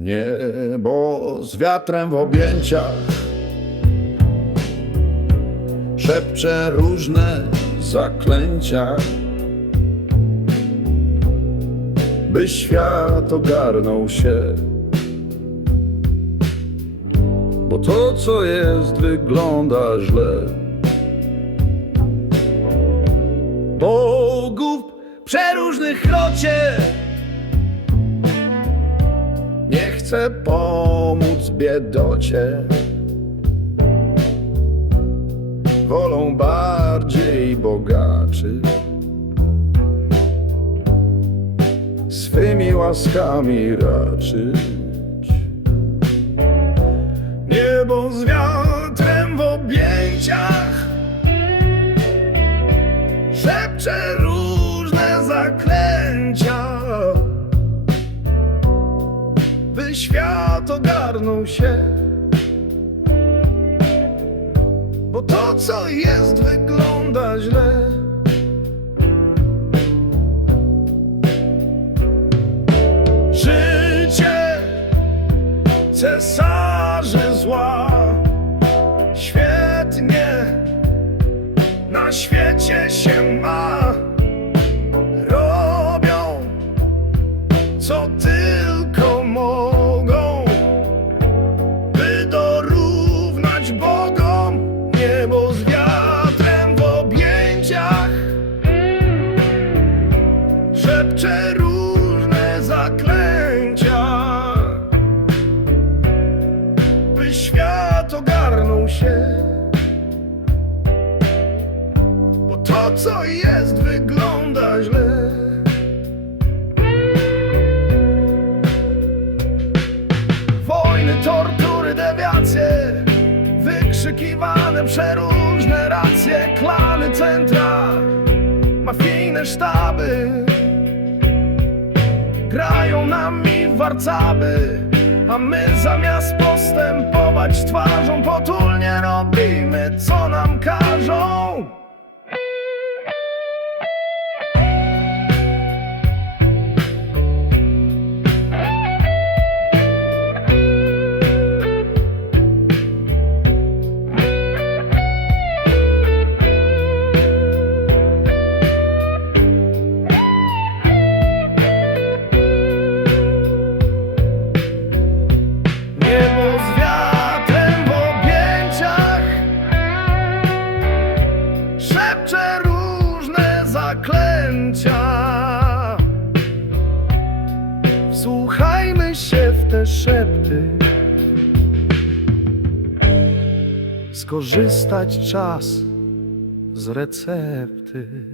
Niebo z wiatrem w objęciach Szepcze różne zaklęcia By świat ogarnął się. Bo to co jest wygląda źle. Bogów przeróżnych krocie chcę pomóc biedocie. Wolą bardziej bogaczy. Swymi łaskami raczyć. Niebo z wiatrem w objęciach szepcze różne zaklęcia świat ogarnął się. Bo to, co jest, wygląda źle. Życie cesarzy zła świetnie na świecie się ma. Robią co tylko mogą, szepcze różne zaklęcia, by świat ogarnął się. Bo to, co jest, wygląda źle. Wojny, tortury, dewiacje Wykrzykiwane przeróżne racje Klany, centra Mafijne sztaby Grają nami warcaby A my zamiast postępować twarzą Potulnie robimy co nam każą Szepcze różne zaklęcia. Wsłuchajmy się w te szepty. Skorzystać czas z recepty